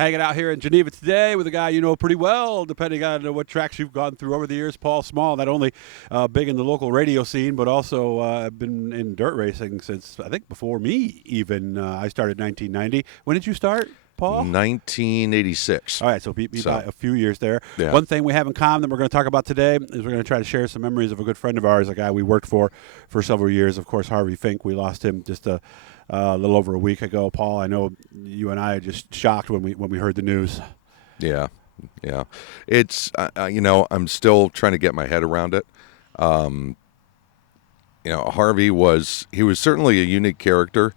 Hanging out here in Geneva today with a guy you know pretty well, depending on what tracks you've gone through over the years, Paul Szmal, not only big in the local radio scene, but also been in dirt racing since, I think, before me even. I started in 1990. When did you start, Paul? 1986. All right, so beat me by a few years there. Yeah. One thing we have in common that we're going to talk about today is we're going to try to share some memories of a good friend of ours, a guy we worked for several years, of course, Harvey Fink. We lost him just a little over a week ago. Paul, I know you and I are just shocked when we heard the news. Yeah. It's I'm still trying to get my head around it. Harvey was certainly a unique character,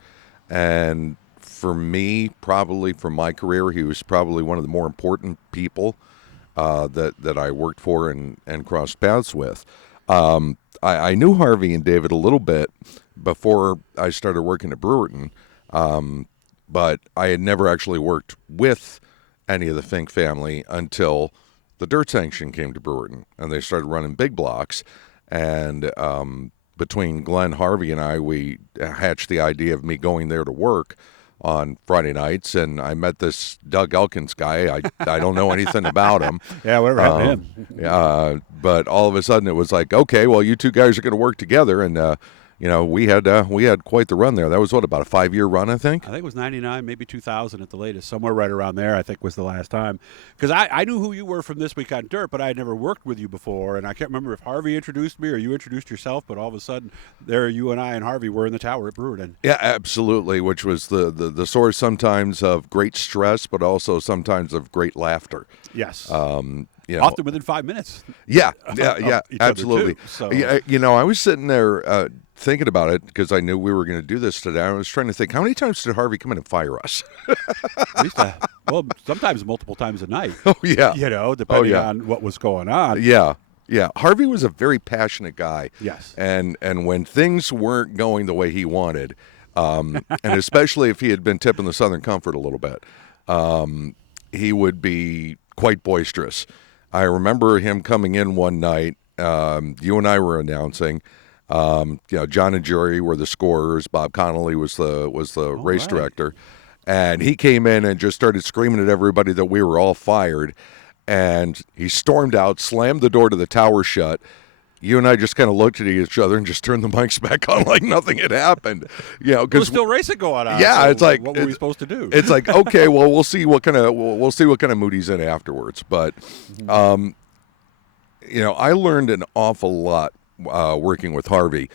and for me, probably for my career, he was probably one of the more important people that I worked for and crossed paths with. I knew Harvey and David a little bit before I started working at Brewerton, but I had never actually worked with any of the Fink family until the dirt sanction came to Brewerton, and they started running big blocks. And between Glenn, Harvey, and I, we hatched the idea of me going there to work on Friday nights, and I met this Doug Elkins guy. I don't know anything about him. Yeah, whatever happened to him. But all of a sudden it was like, okay, well, you two guys are going to work together, and we had quite the run there. That was about a 5-year run, I think. I think it was 99, maybe 2000 at the latest, somewhere right around there. I think was the last time, because I knew who you were from This Week on Dirt, but I had never worked with you before, and I can't remember if Harvey introduced me or you introduced yourself. But all of a sudden, there you and I and Harvey were in the tower at Brewerton. Yeah, absolutely. Which was the source sometimes of great stress, but also sometimes of great laughter. Yes. Often within 5 minutes. Yeah, each absolutely. Other too, so. I was sitting there thinking about it because I knew we were going to do this today. I was trying to think, how many times did Harvey come in and fire us? At least, sometimes multiple times a night. Oh, yeah. Depending on what was going on. Yeah. Harvey was a very passionate guy. Yes. And when things weren't going the way he wanted, and especially if he had been tipping the Southern Comfort a little bit, he would be quite boisterous. I remember him coming in one night. You and I were announcing. John and Jerry were the scorers. Bob Connolly was the race director, and he came in and just started screaming at everybody that we were all fired. And he stormed out, slammed the door to the tower shut. You and I just kind of looked at each other and just turned the mics back on like nothing had happened. Because there's still racing going on. Yeah, so it's like, what were we supposed to do? It's like, okay, well, we'll see what kind of mood he's in afterwards. But, I learned an awful lot working with Harvey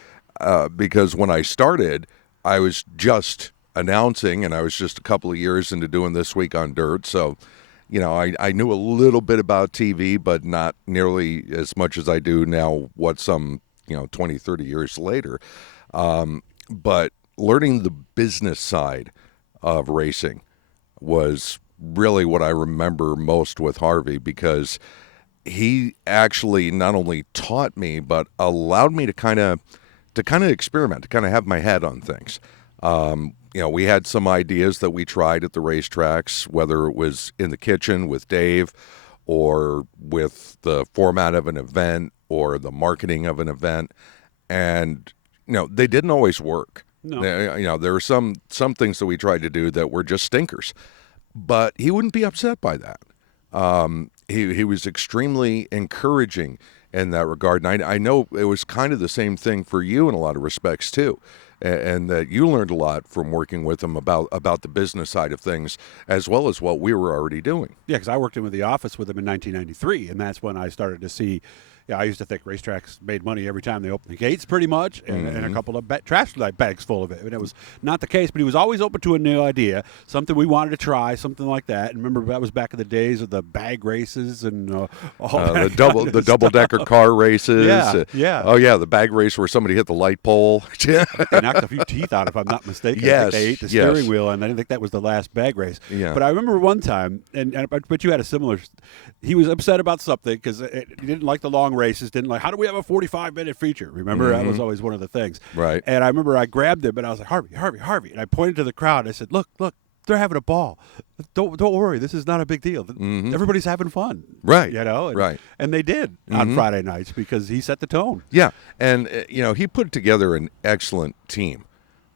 because when I started, I was just announcing, and I was just a couple of years into doing This Week on Dirt, so. I knew a little bit about TV, but not nearly as much as I do now, 20, 30 years later. But learning the business side of racing was really what I remember most with Harvey, because he actually not only taught me, but allowed me to kind of experiment, to kind of have my head on things. We had some ideas that we tried at the racetracks, whether it was in the kitchen with Dave or with the format of an event or the marketing of an event. And, they didn't always work. No. There were some things that we tried to do that were just stinkers. But he wouldn't be upset by that. He was extremely encouraging in that regard. And I know it was kind of the same thing for you in a lot of respects, too. And that you learned a lot from working with him about the business side of things, as well as what we were already doing. Yeah, because I worked in the office with him in 1993, and that's when I started to see. I used to think racetracks made money every time they opened the gates, pretty much, and a couple of trash bags full of it. And it was not the case, but he was always open to a new idea, something we wanted to try, something like that. And remember, that was back in the days of the bag races and the double-decker car races. Yeah. Oh, yeah, the bag race where somebody hit the light pole. They knocked a few teeth out, if I'm not mistaken. Yes, I think they ate the steering wheel, and I didn't think that was the last bag race. Yeah. But I remember one time, but you had a similar. He was upset about something because he didn't like the long races. Didn't like, how do we have a 45-minute feature? Remember, that was always one of the things. Right. And I remember I grabbed him and I was like, Harvey, and I pointed to the crowd. I said, look, they're having a ball. Don't worry, this is not a big deal. Everybody's having fun. Right. Right. And they did on Friday nights because he set the tone. Yeah, and he put together an excellent team.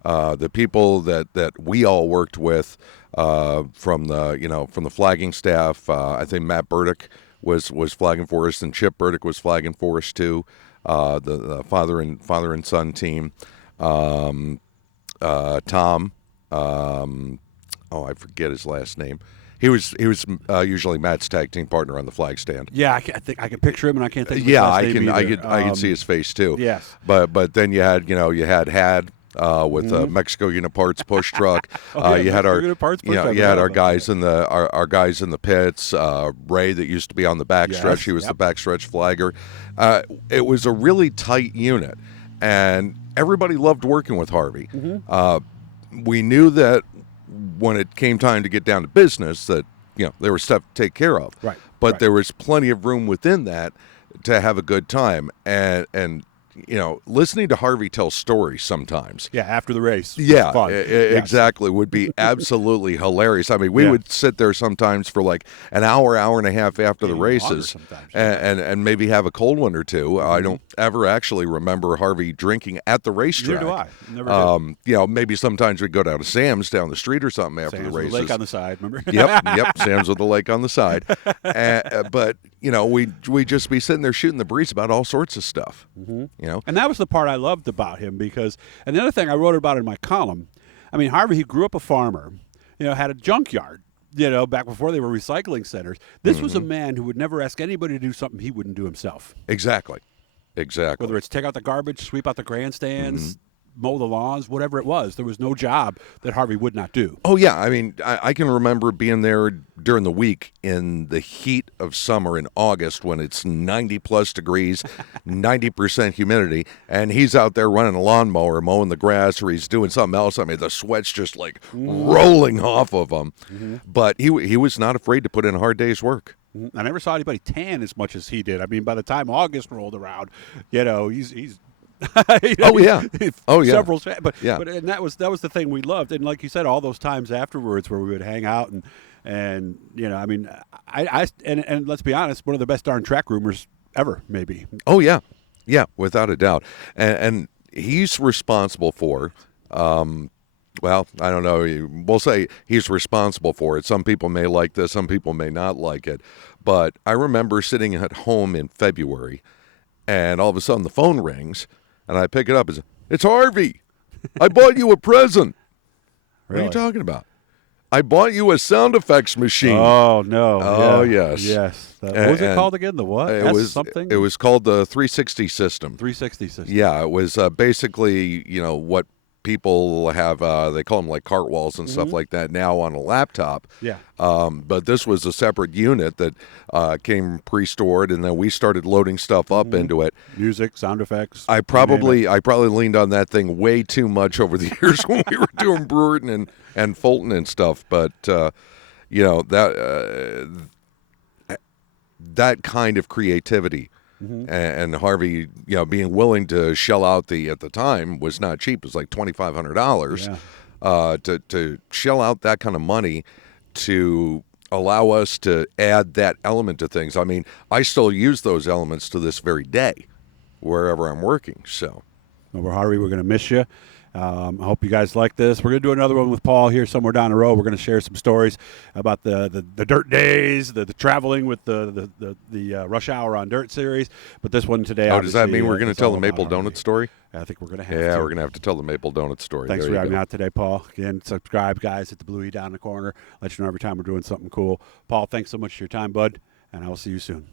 the people that we all worked with from the flagging staff. I think Matt Burdick was flagging for us, and Chip Burdick was flagging for us too. The father and son team. Tom. I forget his last name. He was usually Matt's tag team partner on the flag stand. Yeah, I think I can picture him, and I can't think of his last name either. I can see his face too. Yes. But then you had with Mexico Unit Parts push truck. You had our our guys in the our guys in the pits. Ray that used to be on the backstretch. Yes, He was the backstretch flagger. It was a really tight unit, and everybody loved working with Harvey. We knew that when it came time to get down to business, that there was stuff to take care of. Right. But there was plenty of room within that to have a good time, and listening to Harvey tell stories sometimes. Yeah, after the race. Yeah, Fun. Exactly. Would be absolutely hilarious. I mean, we would sit there sometimes for like an hour and a half after the races and maybe have a cold one or two. I don't ever actually remember Harvey drinking at the racetrack. Neither do I. Never did. Maybe sometimes we'd go down to Sam's down the street or something after Sam's the races. With the lake on the side, remember? Yep. Sam's with the lake on the side. But we'd just be sitting there shooting the breeze about all sorts of stuff. And that was the part I loved about him because, and the other thing I wrote about in my column, I mean, Harvey, he grew up a farmer, had a junkyard, back before they were recycling centers. This was a man who would never ask anybody to do something he wouldn't do himself. Exactly. Whether it's take out the garbage, sweep out the grandstands, mow the lawns, whatever it was. There was no job that Harvey would not do. Oh, yeah. I mean, I can remember being there during the week in the heat of summer in August when it's 90-plus degrees, 90% humidity, and he's out there running a lawnmower, mowing the grass, or he's doing something else. I mean, the sweat's just like rolling off of him. But he was not afraid to put in a hard day's work. I never saw anybody tan as much as he did. I mean, by the time August rolled around, he's several, but and that was the thing we loved, and like you said, all those times afterwards where we would hang out and I mean, and let's be honest, one of the best darn track rumors ever, maybe. Oh yeah, without a doubt, and he's responsible for. Well, I don't know. We'll say he's responsible for it. Some people may like this, some people may not like it, but I remember sitting at home in February, and all of a sudden the phone rings. And I pick it up. It's Harvey. I bought you a present. Really? What are you talking about? I bought you a sound effects machine. Oh, no. Oh, yes. Yes. What was it called again? The what? It was called the 360 system. 360 system. Yeah, it was basically, what people have, they call them like cart walls and stuff like that now on a laptop. Yeah. But this was a separate unit that came pre-stored, and then we started loading stuff up into it. Music, sound effects. I probably leaned on that thing way too much over the years when we were doing Brewerton and Fulton and stuff. But that kind of creativity. And Harvey, being willing to shell out at the time was not cheap. It was like $2,500 to shell out that kind of money to allow us to add that element to things. I mean, I still use those elements to this very day, wherever I'm working. So, well, Harvey, we're going to miss you. I hope you guys like this. We're going to do another one with Paul here somewhere down the road. We're going to share some stories about the dirt days, the traveling with the Rush Hour on Dirt series. But this one today, does that mean we're going to tell the Maple Donut story? I think we're going to have to. Yeah, we're going to have to tell the Maple Donut story. Thanks for having me out today, Paul. Again, subscribe, guys. Hit the bluey down in the corner. Let you know every time we're doing something cool. Paul, thanks so much for your time, bud, and I will see you soon.